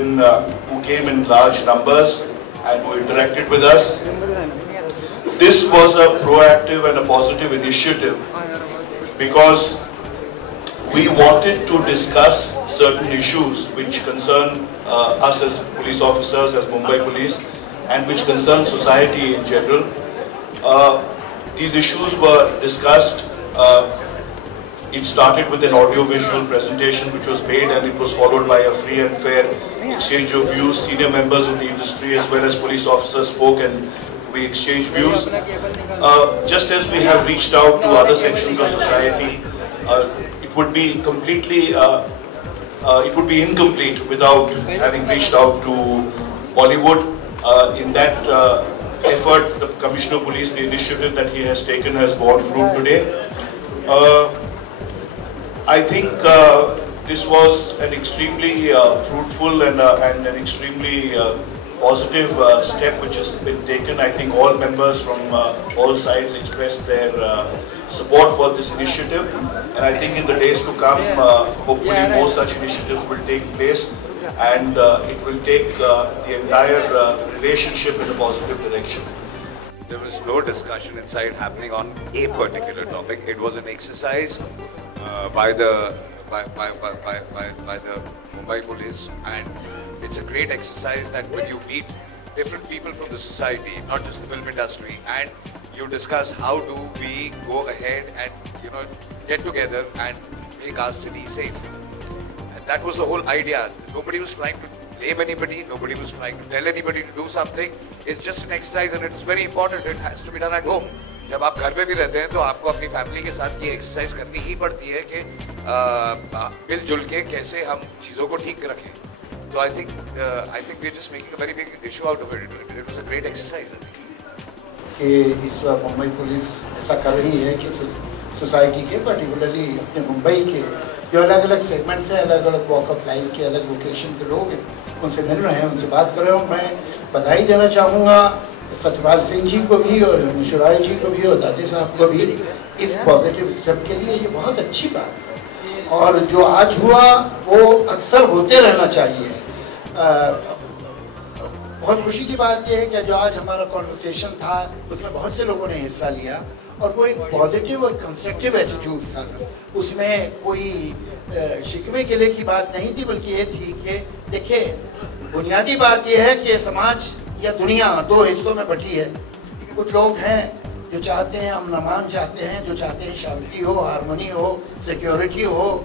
who came in large numbers and who interacted with us. This was a proactive and a positive initiative because we wanted to discuss certain issues which concern us as police officers, as Mumbai Police, and which concern society in general. These issues were discussed. It started with an audio-visual presentation which was made, and it was followed by a free and fair exchange of views. Senior members of the industry as well as police officers spoke and we exchanged views. Just as we have reached out to other sections of society, it would be incomplete without having reached out to Bollywood. In that effort, the Commissioner of Police, the initiative that he has taken has borne fruit today. I think this was an extremely fruitful and an extremely positive step which has been taken. I think all members from all sides expressed their support for this initiative, and I think in the days to come, hopefully more such initiatives will take place, and it will take the entire relationship in a positive direction. There was no discussion inside happening on a particular topic. It was an exercise by the Mumbai Police, and it's a great exercise that when you meet different people from the society, not just the film industry, and you discuss how do we go ahead and get together and make our city safe. And that was the whole idea. Nobody was trying to blame anybody, nobody was trying to tell anybody to do something. It's just an exercise and it's very important. It has to be done at home. जब आप घर पे भी रहते हैं तो आपको अपनी फैमिली के साथ ये एक्सरसाइज करनी ही पड़ती है कि मिलजुल के कैसे हम चीज़ों को ठीक रखें. So I think we're just making a very big issue out of it. It was a great exercise. कि इस मुंबई पुलिस ऐसा कर रही है कि सोसाइटी के पर्टिकुलरली अपने मुंबई के जो अलग अलग सेगमेंट्स हैं, अलग अलग वॉक ऑफ लाइफ के, अलग लोकेशन के लोग हैं, उनसे मिल रहे हैं, उनसे बात कर रहे हैं. मैं बधाई देना चाहूँगा सत्यपाल सिंह जी को भी और मुशराय जी को भी और दादी साहब को भी इस पॉजिटिव स्टेप के लिए. ये बहुत अच्छी बात है और जो आज हुआ वो अक्सर होते रहना चाहिए. बहुत खुशी की बात यह है कि जो आज हमारा कॉन्वर्सेशन था उसमें बहुत से लोगों ने हिस्सा लिया और वो एक पॉजिटिव और कंस्ट्रक्टिव एटीट्यूड था. उसमें कोई शिकवे गिले की बात नहीं थी, बल्कि ये थी कि देखिए बुनियादी बात यह है कि समाज या दुनिया दो हिस्सों में बटी है. कुछ लोग हैं जो चाहते हैं अमन चाहते हैं, जो चाहते हैं शांति हो, हारमोनी हो, सिक्योरिटी हो,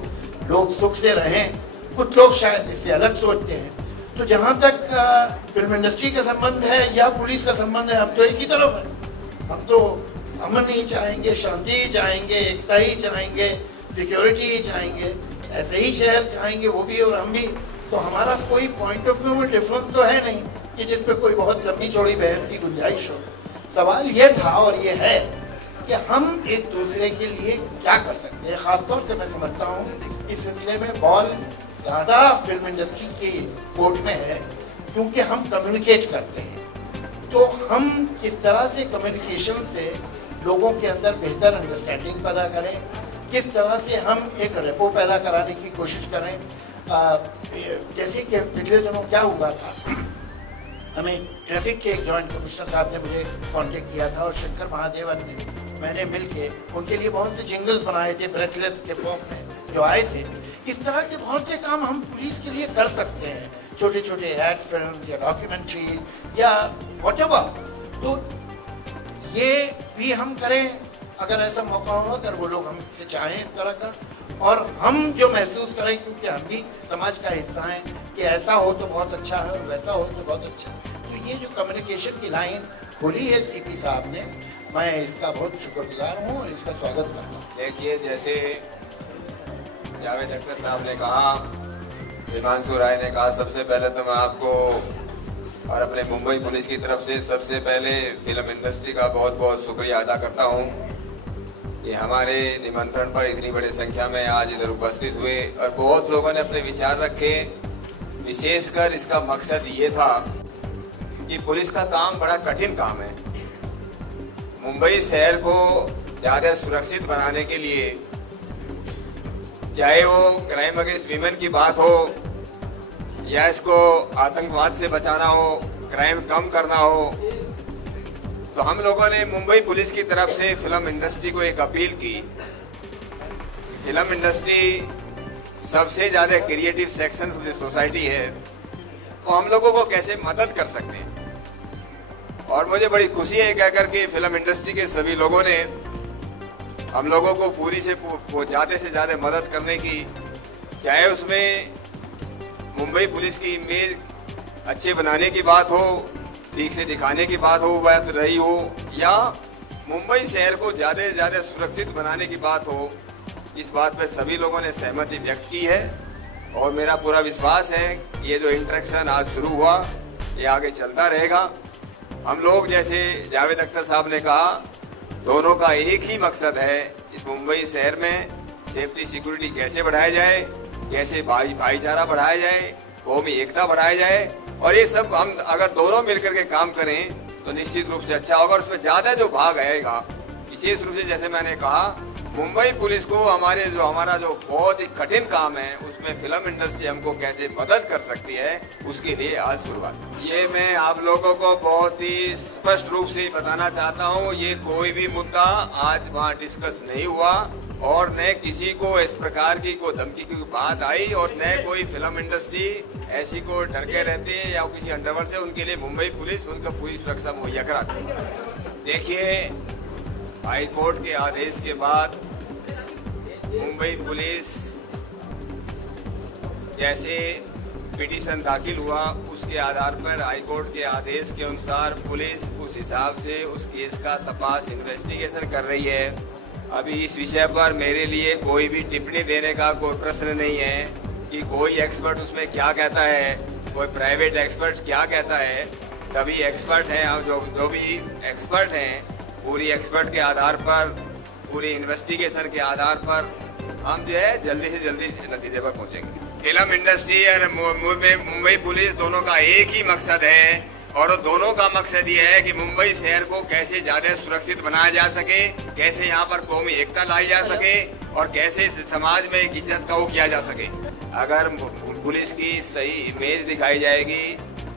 लोग सुख से रहें. कुछ लोग शायद इससे अलग सोचते हैं. तो जहाँ तक फिल्म इंडस्ट्री का संबंध है या पुलिस का संबंध है, हम तो एक ही तरफ है. हम तो अमन ही चाहेंगे, शांति ही चाहेंगे, एकता ही चाहेंगे, सिक्योरिटी ही चाहेंगे, ऐसे ही शहर चाहेंगे वो भी और हम भी. तो हमारा कोई पॉइंट ऑफ व्यू में डिफरेंस तो है नहीं कि जिस पे कोई बहुत लंबी चौड़ी बहस की गुंजाइश हो. सवाल ये था और ये है कि हम एक दूसरे के लिए क्या कर सकते हैं. खासतौर से मैं समझता हूँ इस सिलसिले में बॉल ज़्यादा फिल्म इंडस्ट्री के कोर्ट में है क्योंकि हम कम्युनिकेट करते हैं. तो हम किस तरह से कम्युनिकेशन से लोगों के अंदर बेहतर अंडरस्टैंडिंग पैदा करें, किस तरह से हम एक रेपो पैदा कराने की कोशिश करें. जैसे कि पिछले दिनों क्या हुआ था, हमें ट्रैफिक के एक जॉइंट कमिश्नर साहब ने मुझे कांटेक्ट किया था और शंकर महादेवन ने मैंने मिलके उनके लिए बहुत से जिंगल्स बनाए थे ब्रेथलेस के फॉर्म में जो आए थे. इस तरह के बहुत से काम हम पुलिस के लिए कर सकते हैं, छोटे छोटे एड फिल्म या डॉक्यूमेंट्रीज या व्हाटएवर. तो ये भी हम करें अगर ऐसा मौका हो, अगर वो लोग हमसे चाहें इस तरह का, और हम जो महसूस करें क्योंकि हम भी समाज का हिस्सा हैं कि ऐसा हो तो बहुत अच्छा है और वैसा हो तो बहुत अच्छा है. तो ये जो कम्युनिकेशन की लाइन खोली है सीपी साहब ने, मैं इसका बहुत शुक्रगुजार हूँ और इसका स्वागत करता हूँ. देखिए, जैसे जावेद अख्तर साहब ने कहा, हिमांशु राय ने कहा, सबसे पहले तो मैं आपको और अपने मुंबई पुलिस की तरफ से सबसे पहले फिल्म इंडस्ट्री का बहुत बहुत शुक्रिया अदा करता हूँ. ये हमारे निमंत्रण पर इतनी बड़ी संख्या में आज इधर उपस्थित हुए और बहुत लोगों ने अपने विचार रखे. विशेषकर इसका मकसद ये था कि पुलिस का काम बड़ा कठिन काम है. मुंबई शहर को ज्यादा सुरक्षित बनाने के लिए, चाहे वो क्राइम अगेंस्ट वीमेन की बात हो या इसको आतंकवाद से बचाना हो, क्राइम कम करना हो, तो हम लोगों ने मुंबई पुलिस की तरफ से फिल्म इंडस्ट्री को एक अपील की। फिल्म इंडस्ट्री सबसे ज्यादा creative section of the society है, तो हम लोगों को कैसे मदद कर सकते हैं। और मुझे बड़ी खुशी है कहकर के फिल्म इंडस्ट्री के सभी लोगों ने हम लोगों को पूरी से ज्यादा मदद करने की, चाहे उसमें मुंबई पुलिस की इमेज अच्छे बनाने की बात हो, ठीक से दिखाने की बात हो, बात रही हो, या मुंबई शहर को ज्यादा से ज्यादा सुरक्षित बनाने की बात हो, इस बात पे सभी लोगों ने सहमति व्यक्त की है। और मेरा पूरा विश्वास है ये जो इंटरेक्शन आज शुरू हुआ ये आगे चलता रहेगा। हम लोग जैसे जावेद अख्तर साहब ने कहा, दोनों का एक ही मकसद है, इस मुंबई शहर में सेफ्टी सिक्योरिटी कैसे बढ़ाया जाए, कैसे भाईचारा बढ़ाया जाए, कौमी एकता बढ़ाया जाए। और ये सब हम अगर दोनों मिलकर के काम करें तो निश्चित रूप से अच्छा होगा। और उसमें ज्यादा जो भाग आएगा, विशेष रूप से जैसे मैंने कहा, मुंबई पुलिस को हमारा जो बहुत ही कठिन काम है उसमें फिल्म इंडस्ट्री हमको कैसे मदद कर सकती है, उसके लिए आज शुरुआत। ये मैं आप लोगों को बहुत ही स्पष्ट रूप से बताना चाहता हूँ, ये कोई भी मुद्दा आज वहाँ डिस्कस नहीं हुआ और न किसी को इस प्रकार की कोई धमकी की बात आई, और न कोई फिल्म इंडस्ट्री ऐसी को डर के रहती है या किसी अंडरवर्ल्ड से। उनके लिए मुंबई पुलिस उनका पूरी सुरक्षा मुहैया कराती है। देखिए, हाई कोर्ट के आदेश के बाद मुंबई पुलिस जैसे पिटीशन दाखिल हुआ, उसके आधार पर हाई कोर्ट के आदेश के अनुसार पुलिस उस हिसाब से उस केस का तपास इन्वेस्टिगेशन कर रही है। अभी इस विषय पर मेरे लिए कोई भी टिप्पणी देने का कोई प्रश्न नहीं है कि कोई एक्सपर्ट उसमें क्या कहता है, कोई प्राइवेट एक्सपर्ट क्या कहता है। सभी एक्सपर्ट हैं, जो भी एक्सपर्ट हैं, पूरी एक्सपर्ट के आधार पर, पूरी इन्वेस्टिगेशन के आधार पर हम जो है जल्दी से जल्दी नतीजे पर पहुंचेंगे। फिल्म इंडस्ट्री और मुंबई पुलिस दोनों का एक ही मकसद है, और दोनों का मकसद ये है कि मुंबई शहर को कैसे ज्यादा सुरक्षित बनाया जा सके, कैसे यहाँ पर कौमी एकता लाई जा सके, और कैसे समाज में एक इज्जत का वो किया जा सके। अगर पुलिस की सही इमेज दिखाई जाएगी,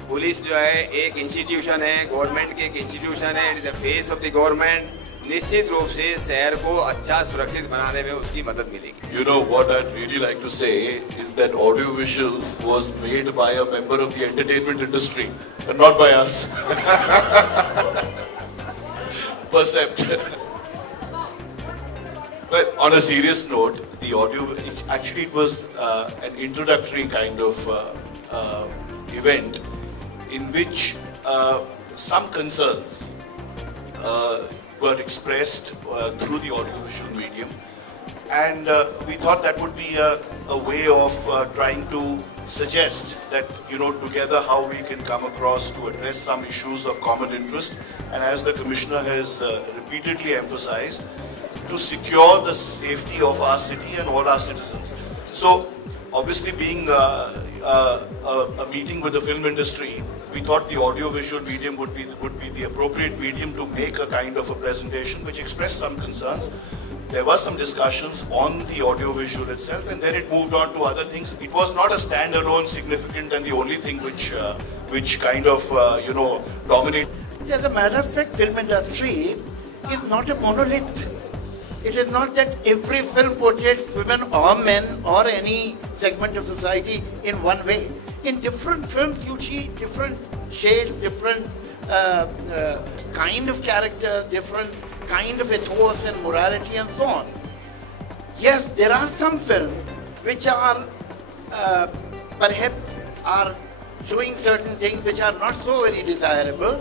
पुलिस जो है एक इंस्टीट्यूशन है, गवर्नमेंट की एक इंस्टीट्यूशन है, it is the face of the government, निश्चित रूप से शहर को अच्छा सुरक्षित बनाने में उसकी मदद मिलेगी। You know what I'd really like to say is that audiovisual was made by a member of the entertainment industry and not by us. Percept. But on a serious note, the audio, actually it was an introductory kind of event in which some concerns were expressed through the audiovisual medium, and we thought that would be a way of trying to suggest that, you know, together how we can come across to address some issues of common interest, and as the Commissioner has repeatedly emphasized, to secure the safety of our city and all our citizens. So obviously, being a meeting with the film industry, we thought the audio-visual medium would be the appropriate medium to make a kind of a presentation which expressed some concerns. There were some discussions on the audio-visual itself, and then it moved on to other things. It was not a standalone, significant, and the only thing which kind of dominated. As a matter of fact, film industry is not a monolith. It is not that every film portrays women or men or any segment of society in one way. In different films, you see different shades, different kind of characters, different kind of ethos and morality and so on. Yes, there are some films which are perhaps are showing certain things which are not so very desirable,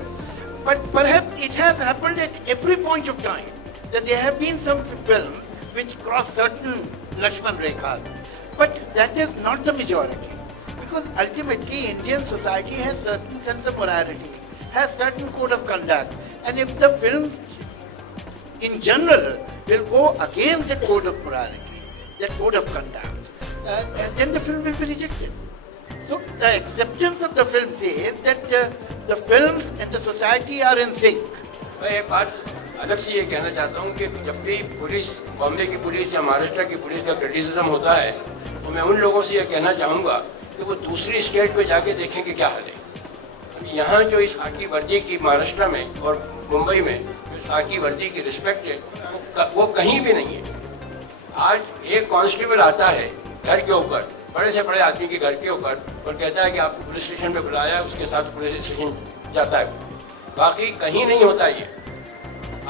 but perhaps it has happened at every point of time that there have been some films which cross certain Lakshman Rekhas, but that is not the majority. Because ultimately Indian society has certain sense of morality, has certain code of conduct, and if the film in general will go against that code of morality, that code of conduct, then the film will be rejected. So the acceptance of the film says that the films and the society are in sync. मैं एक बात अलग से ये कहना चाहता हूँ कि जब भी पुलिस, बॉम्बे की पुलिस या महाराष्ट्र की पुलिस का क्रिटिसिज्म होता है, तो मैं उन लोगों से ये कहना चाहूँगा कि वो दूसरी स्टेट में जाके देखें कि क्या हाल है। यहाँ जो इस खाकी वर्दी की महाराष्ट्र में और मुंबई में जो खाकी वर्दी की रिस्पेक्ट है वो कहीं भी नहीं है। आज एक कांस्टेबल आता है घर के ऊपर, बड़े से बड़े आदमी के घर के ऊपर, और कहता है कि आपको पुलिस स्टेशन में बुलाया, उसके साथ पुलिस स्टेशन जाता है। बाकी कहीं नहीं होता ये।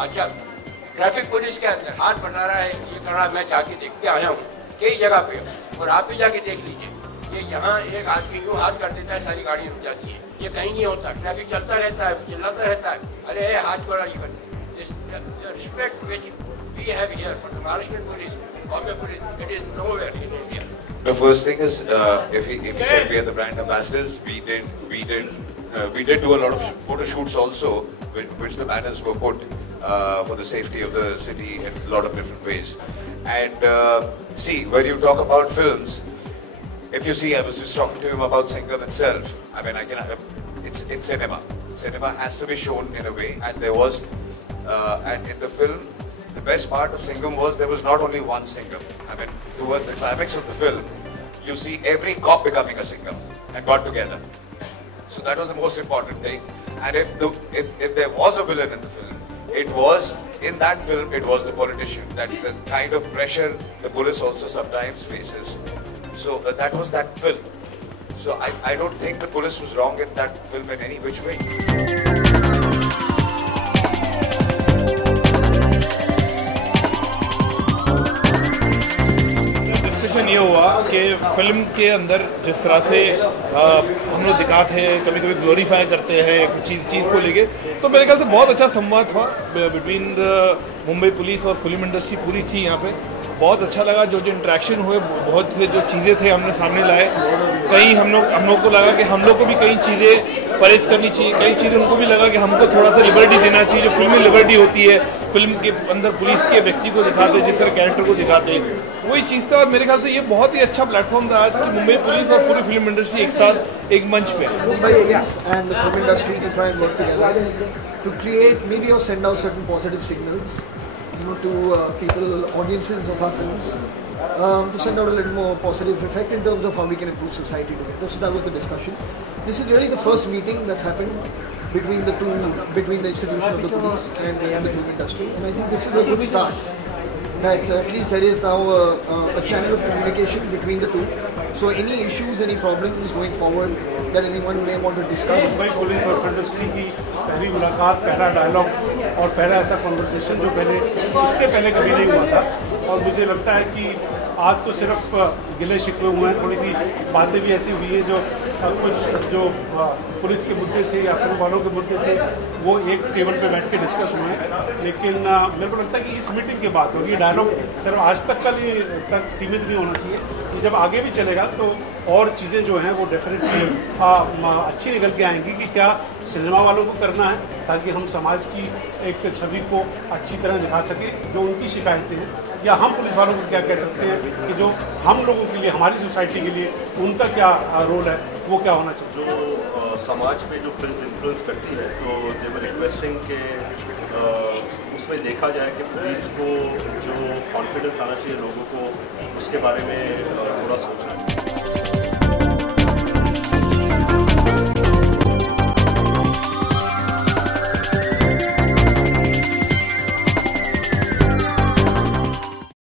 अच्छा, ट्रैफिक पुलिस के अंदर हाथ बटा रहा है, ये कर रहा, मैं जाके देख के आया हूँ कई जगह पे, और आप भी जाके देख लीजिए। ये यहाँ एक आदमी यूँ हाथ कर देता है, सारी गाड़ी रुक जाती है। ये कहीं नहीं होता, ट्रैफिक चलता रहता है, चिल्लाता रहता है, अरे हाथ बड़ा ये करते। Respect which we have here for the Maharashtrian police, Bombay police, it is nowhere in India. The first thing is, if you said we are the brand ambassadors, we did do a lot of photo shoots also, which the banners were put for the safety of the city in a lot of different ways. And see, when you talk about films, if you see, I was just talking to him about Singham itself. I mean, it's cinema. Cinema has to be shown in a way, and there was, and in the film, the best part of Singham was there was not only one Singham. I mean, towards the climax of the film, you see every cop becoming a Singham and got together. So that was the most important thing. And if there was a villain in the film, it was, in that film, it was the politician. That the kind of pressure the police also sometimes faces. So that was that film. So I don't think the police was wrong in that film in any which way. Discussion ये हुआ कि film के अंदर जिस तरह से हम लोग दिखाते हैं, कभी कभी ग्लोरीफाई करते हैं चीज़ को लेके, तो मेरे ख्याल से बहुत अच्छा संवाद हुआ बिटवीन द मुंबई पुलिस और फिल्म इंडस्ट्री पूरी थी यहाँ पे। बहुत अच्छा लगा जो इंटरेक्शन हुए, बहुत से जो चीज़ें थे हमने सामने लाए। कहीं हम लोग को लगा कि हम लोग को भी कई चीज़ें परहेज करनी चाहिए, कई चीज़ें उनको भी लगा कि हमको थोड़ा सा लिबर्टी देना चाहिए। जो फिल्म में लिबर्टी होती है, फिल्म के अंदर पुलिस के व्यक्ति को दिखाते हैं, जिस तरह कैरेक्टर को दिखाते हैं, वही चीज़ था। और मेरे ख्याल से ये बहुत ही अच्छा प्लेटफॉर्म था आज कि मुंबई पुलिस और पूरी फिल्म इंडस्ट्री एक साथ एक मंच पे Mumbai police and the film industry to try and work together to create maybe or send out certain positive signals to people, audiences of our films, to send out a little more positive effect in terms of how we can improve society together. So that was the discussion. This is really the first meeting that's happened between the institution of the police and the film industry, and I think this is a good start. That at least there is now a channel of communication between the two. So any issues, any problems going forward that anyone may want to discuss. Mumbai police और film industry की पहली मुलाकात, पहला dialogue और पहला ऐसा conversation जो इससे पहले कभी नहीं हुआ था। और मुझे लगता है कि आज तो सिर्फ गिले शिकवे हुए हैं, थोड़ी सी बातें भी ऐसी हुई है जो कुछ जो पुलिस के मुद्दे थे या फिल्म वालों के मुद्दे थे वो एक टेबल पे बैठ के डिस्कस हुए हैं। लेकिन मेरे को लगता है कि इस मीटिंग के बाद और ये डायलॉग सिर्फ आज तक सीमित नहीं होना चाहिए, कि जब आगे भी चलेगा तो और चीज़ें जो हैं वो डेफिनेटली अच्छी निकल के आएंगी कि क्या सिनेमा वालों को करना है ताकि हम समाज की एक छवि को अच्छी तरह दिखा सकें, जो उनकी शिकायतें हैं, या हम पुलिस वालों को क्या कह सकते हैं कि जो हम लोगों के लिए, हमारी सोसाइटी के लिए उनका क्या रोल है, वो क्या होना चाहिए। जो समाज पे जो फिल्म इन्फ्लुएंस करती है, तो दे वर रिक्वेस्टिंग के उसमें देखा जाए कि पुलिस को जो कॉन्फिडेंस आना चाहिए लोगों को, उसके बारे में थोड़ा सोचा